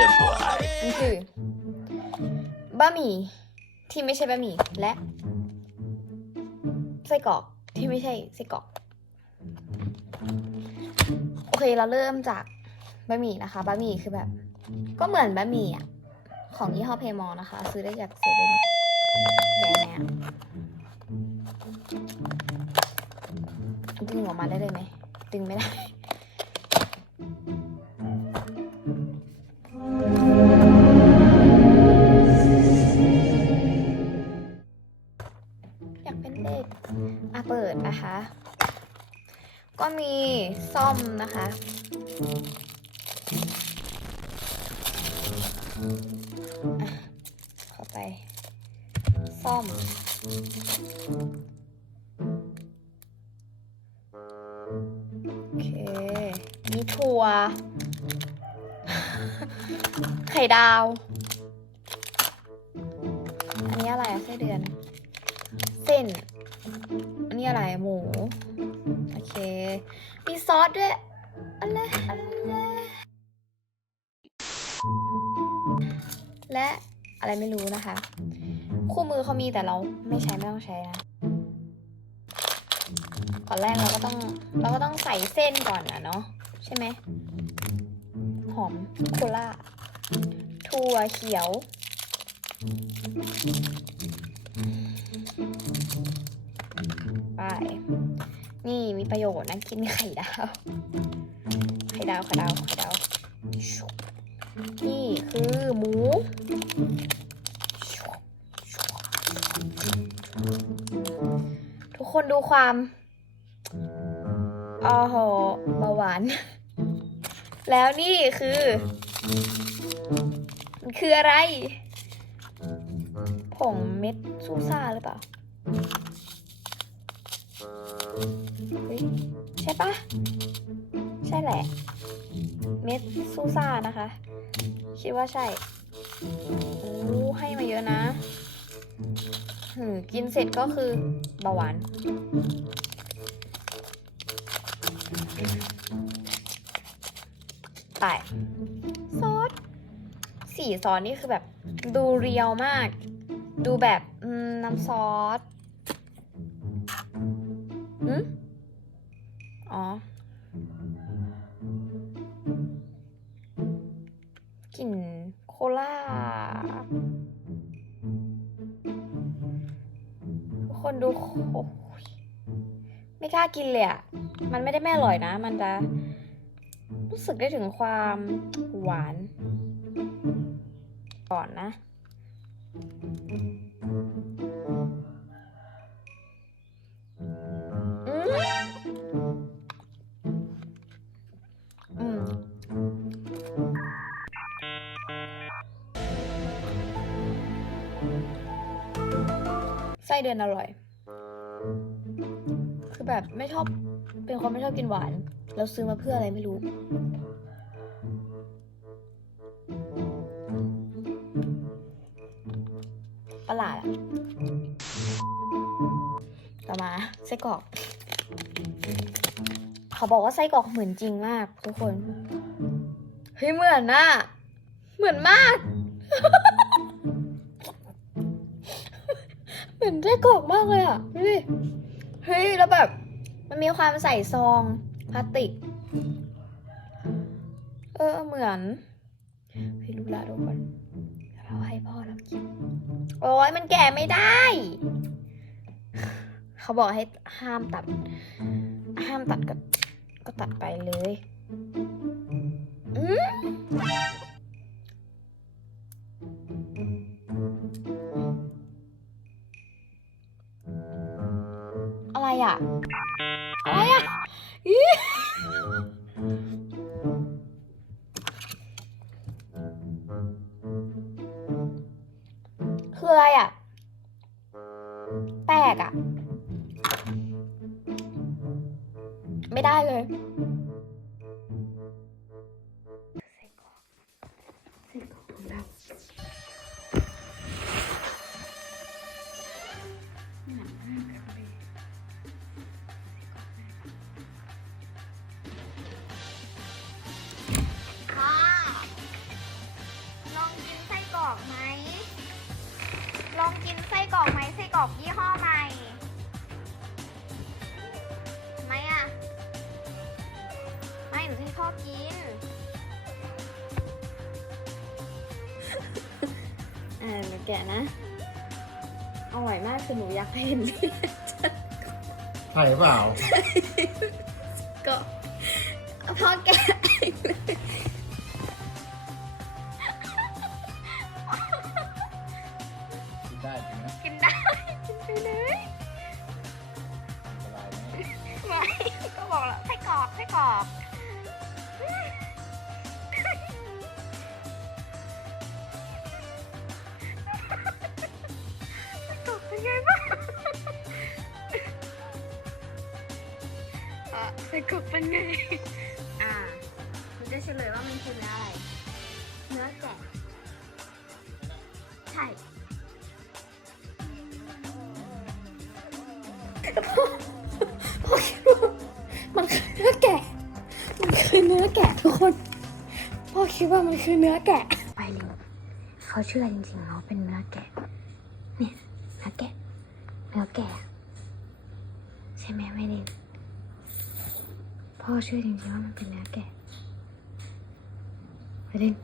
The boy มันคือบะหมี่ที่ไม่ใช่บะหมี่และไส้กรอกที่ไม่ใช่ไส้กรอก โอเคเราเริ่มจากบะหมี่นะคะบะหมี่คือแบบ ก็เหมือนบะหมี่อะของยี่ห้อเพมอนะคะ ซื้อได้จากเซเว่นแกะเนี่ยดึงออกมาได้เลยไหมดึงไม่ได้ อยากเป็นเด็กอะเปิดนะคะ ก็มีซ่อมนะคะ เข้าไป ซ่อม โอเค มีถั่ว ไข่ดาว อันนี้อะไรอะไส้เดือน ส้น อันนี้อะไรหมู โอเค มีซอสด้วย อะไรอะไรและอะไรไม่รู้นะคะ คู่มือเขามีแต่เราไม่ใช้ไม่ต้องใช้นะก่อนแรกเราก็ต้องเราก็ต้องใส่เส้นก่อนนะเนาะใช่ไหมหอมโคล่าถั่วเขียว นี่มีประโยชน์นะกินไข่ดาว ไข่ดาวไข่ดาวไข่ดาว นี่คือหมู ทุกคนดูความอ๋อโหเบาหวาน แล้วนี่คือ มันคืออะไร ผงเม็ดซูซ่าหรือเปล่า ใช่ปะใช่แหละ เม็ดซูซ่านะคะ คิดว่าใช่โอ้ให้มาเยอะนะหืมกินเสร็จก็คือเบาหวานไปซอสสีซอสนี่คือแบบดูเรียวมาก ดูแบบน้ำซอส อืมอ๋อกลิ่นโคล่าทุกคนดูโอ้ยไม่กล้ากินเลยอะ่ะมันไม่ได้ไม่อร่อยนะ มันจะรู้สึกได้ถึงความหวาน ก่อนนะ ไส้เดือนอร่อย คือแบบไม่ชอบ เป็นคนไม่ชอบกินหวาน เราซื้อมาเพื่ออะไรไม่รู้ ประหลาดอะต่อมาไส้กรอก เขาบอกว่าไส้กรอกเหมือนจริงมากทุกคน เฮ้ยเหมือนนะเหมือนมาก เหมือนไส้กรอกมากเลยอะดูดิเฮ้ยแล้วแบบ มันมีความใส่ซองพลาสติก เออเหมือนเฮ้ยรู้ละทุกคนเดี๋ยวเราให้พ่อเรากิน โอ้ยมันแก่ไม่ได้ เขาบอกให้ห้ามตัด ห้ามตัดก็ก็ตัดไปเลย อืม อะไรอะ อะไรอะอีคืออะไรอะแปลกอะ ไม่ได้เลย อกยี่ห้อใหม่ทไมอะ ไม่หนูที่พ่อกินอ่าหนูแกะนะ อร่อยมากคือหนูอยากเห็นที่ใช่เปล่า ก็พอแกะ ไส้กรอกไส้กรอกไส้กรอกเป็นไงบ้างอะไส้กรอกเป็นไง อ่ามันจะเฉลยว่ามันคือเนื้ออะไร เนื้อแกะ ใช่พ่อคิดว่ามันคือ เนื้อแกะ มันคือเนื้อแกะทุกคน พ่อคิดว่ามันคือเนื้อแกะ ไปลิงเขาเชื่อจริงๆเนาะเป็นเนื้อแกะ เนี่ยเนื้อแกะ เนื้อแกะ ใช่ไหมไม่ลิงพ่อเชื่อจริงๆว่ามันเป็นเนื้อแกะไปลิง